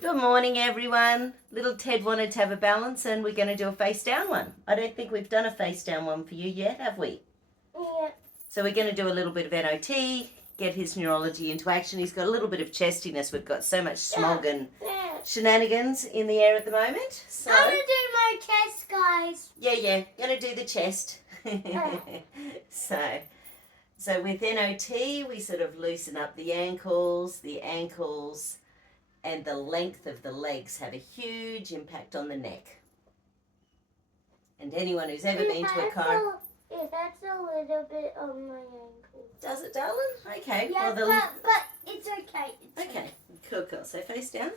Good morning, everyone. Little Ted wanted to have a balance and we're going to do a face down one. I don't think we've done a face down one for you yet, have we? Yeah. So we're going to do a little bit of N.O.T, get his neurology into action. He's got a little bit of chestiness. We've got so much smog and shenanigans in the air at the moment. So I'm going to do my chest, guys. Yeah. Going to do the chest. So with N.O.T, we sort of loosen up the ankles and the length of the legs have a huge impact on the neck. And anyone who's ever been to a car... It has a little bit on my ankle. Does it, darling? Okay. Yeah, well, but it's okay. Okay, cool. So face down.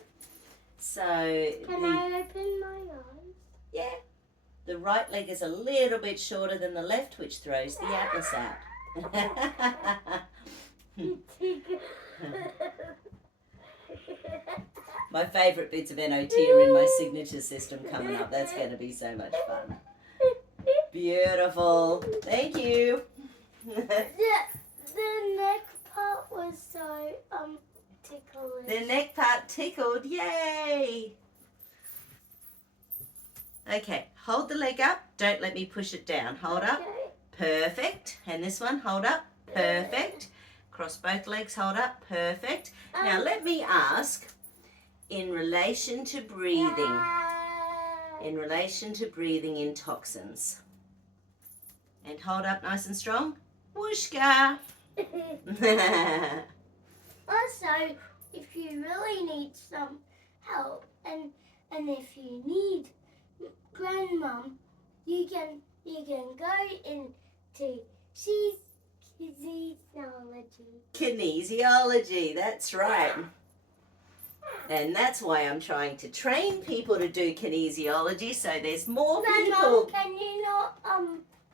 So... Can I open my eyes? Yeah. The right leg is a little bit shorter than the left, which throws the atlas out. My favourite bits of N.O.T are in my signature system coming up. That's going to be so much fun. Beautiful. Thank you. The neck part was so ticklish. The neck part tickled. Yay! Okay, hold the leg up. Don't let me push it down. Hold up. Perfect. And this one, hold up. Perfect. Cross both legs, hold up. Perfect. Now let me ask, in relation to breathing in toxins. And hold up nice and strong. Whooshka. Also, if you really need some help and if you need grandmum, you can go into Kinesiology, that's right. And that's why I'm trying to train people to do kinesiology so there's more people. Mum, can you not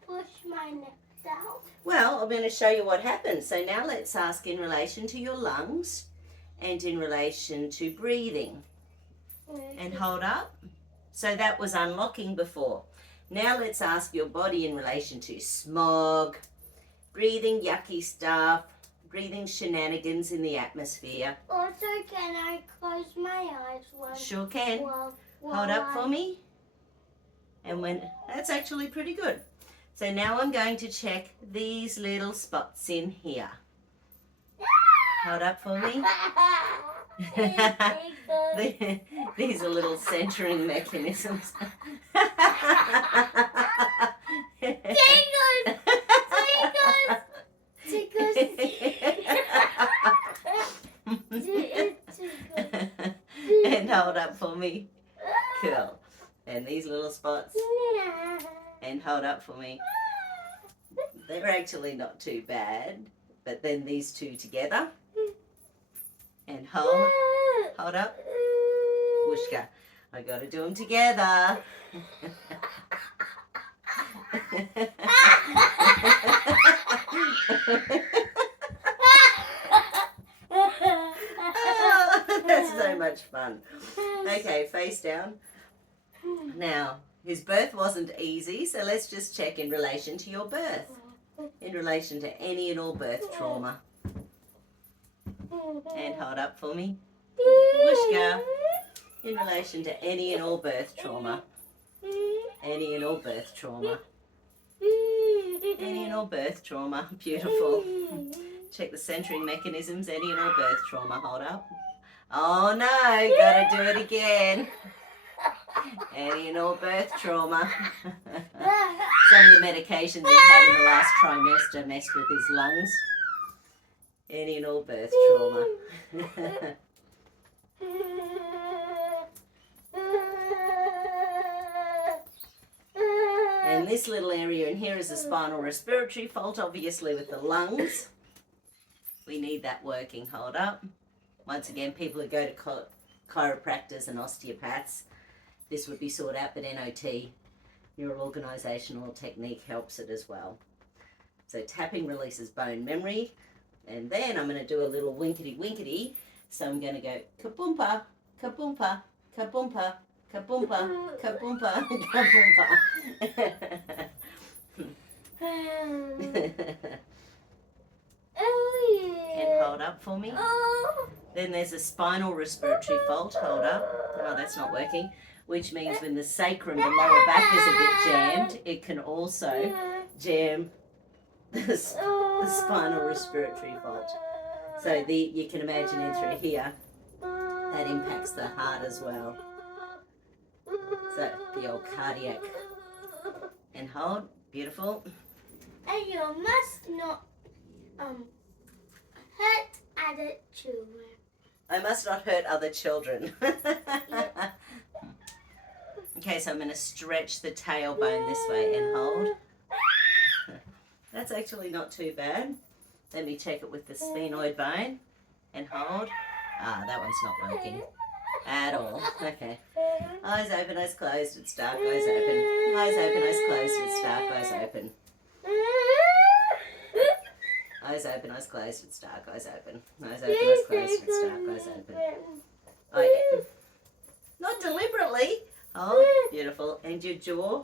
push my neck down? Well, I'm going to show you what happens. So now let's ask in relation to your lungs and in relation to breathing. And hold up. So that was unlocking before. Now let's ask your body in relation to smog, breathing yucky stuff, breathing shenanigans in the atmosphere. Also, can I close my eyes? Sure can. Hold up for me. And that's actually pretty good. So now I'm going to check these little spots in here. Hold up for me. These are little centering mechanisms. And hold up for me. Cool. And these little spots. And hold up for me. They're actually not too bad. But then these two together. And hold up. Whooshka. I got to do them together. Oh, that's so much fun. Okay, face down. Now, his birth wasn't easy, so let's just check in relation to your birth. In relation to any and all birth trauma. And hold up for me. Whooshka. In relation to any and all birth trauma. Any and all birth trauma. Any and all birth trauma. Beautiful. Check the centering mechanisms. Any and all birth trauma. Hold up. Oh no, gotta do it again. Any and all birth trauma. Some of the medications he's had in the last trimester messed with his lungs. Any and all birth trauma. And this little area in here is a spinal respiratory fault, obviously with the lungs. We need that working. Hold up. Once again, people who go to chiropractors and osteopaths, this would be sorted out, but N.O.T, neuroorganisational technique, helps it as well. So tapping releases bone memory. And then I'm going to do a little winkety-winkety. So I'm going to go kaboompa, kaboompa, kaboompa, kaboompa, kaboompa, kaboompa. And hold up for me. Then there's a spinal respiratory fault. Hold up. Oh, that's not working. Which means when the sacrum, the lower back, is a bit jammed, it can also jam the spinal respiratory fault. So you can imagine in through here, that impacts the heart as well. So the old cardiac. And hold. Beautiful. And you must not hurt other children. I must not hurt other children. Okay, so I'm going to stretch the tailbone this way and hold. That's actually not too bad. Let me check it with the sphenoid bone and hold. Ah, that one's not working at all. Okay. Eyes open, eyes closed, it's dark, eyes open. Eyes open, eyes closed, it's dark, eyes open. Eyes open, eyes closed, it's dark, eyes open. Eyes open, eyes closed, it's dark, eyes open. Oh, yeah. Not deliberately. Hold. Beautiful. And your jaw.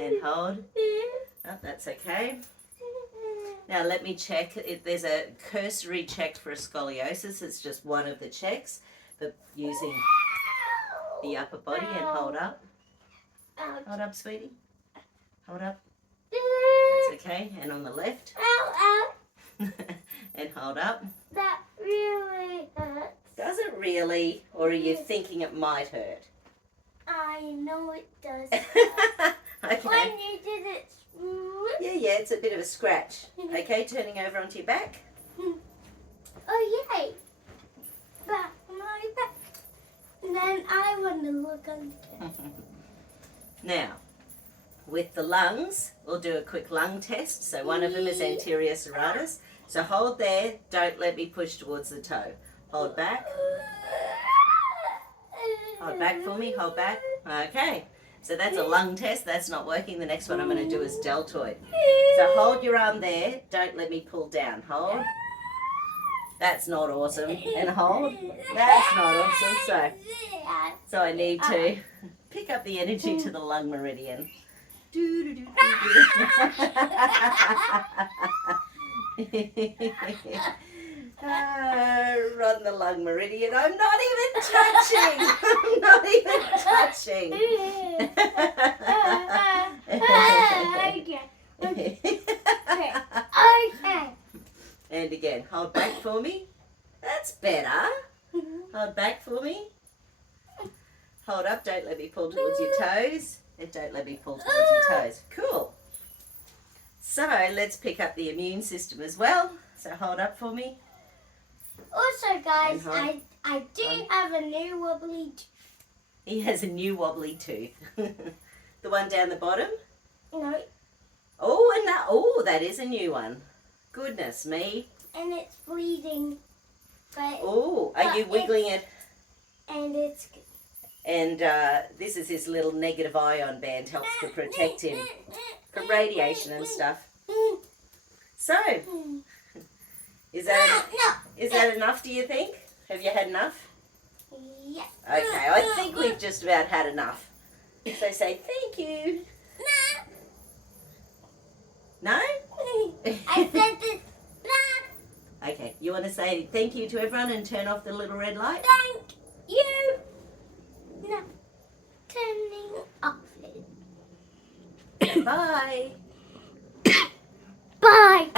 And hold. Oh, that's okay. Now let me check. There's a cursory check for a scoliosis. It's just one of the checks, but using the upper body and hold up. Hold up, sweetie. Hold up. That's okay. And on the left. And hold up. That really hurts. Does it really? Or are you thinking it might hurt? I know it does. Okay. When you did it. Yeah, it's a bit of a scratch. Okay, turning over onto your back. Oh, yay. Back, my back. And then I want to look under. Now, with the lungs, we'll do a quick lung test. So one of them is anterior serratus. So hold there. Don't let me push towards the toe. Hold back. Hold back for me. Hold back. Okay. So that's a lung test. That's not working. The next one I'm going to do is deltoid. So hold your arm there. Don't let me pull down. Hold. That's not awesome. And hold. That's not awesome. So I need to pick up the energy to the lung meridian. Run the lung meridian. I'm not even touching. I'm not even touching. Okay. And again, hold back for me. That's better. Hold back for me. Hold up. Don't let me pull towards your toes. And don't let me pull towards your toes. Cool. So let's pick up the immune system as well. So hold up for me. Also, guys, I do have a new wobbly tooth. He has a new wobbly tooth. The one down the bottom? No. Oh, that is a new one. Goodness me. And it's bleeding. But Are you wiggling it? And it's... And this is his little negative ion band, helps to protect him from radiation and stuff. So, is that enough, do you think? Have you had enough? Yes. Okay, I think we've just about had enough. So say thank you. No? I said this. Okay, you want to say thank you to everyone and turn off the little red light? Thank you. No. Turning off it. Bye. Bye.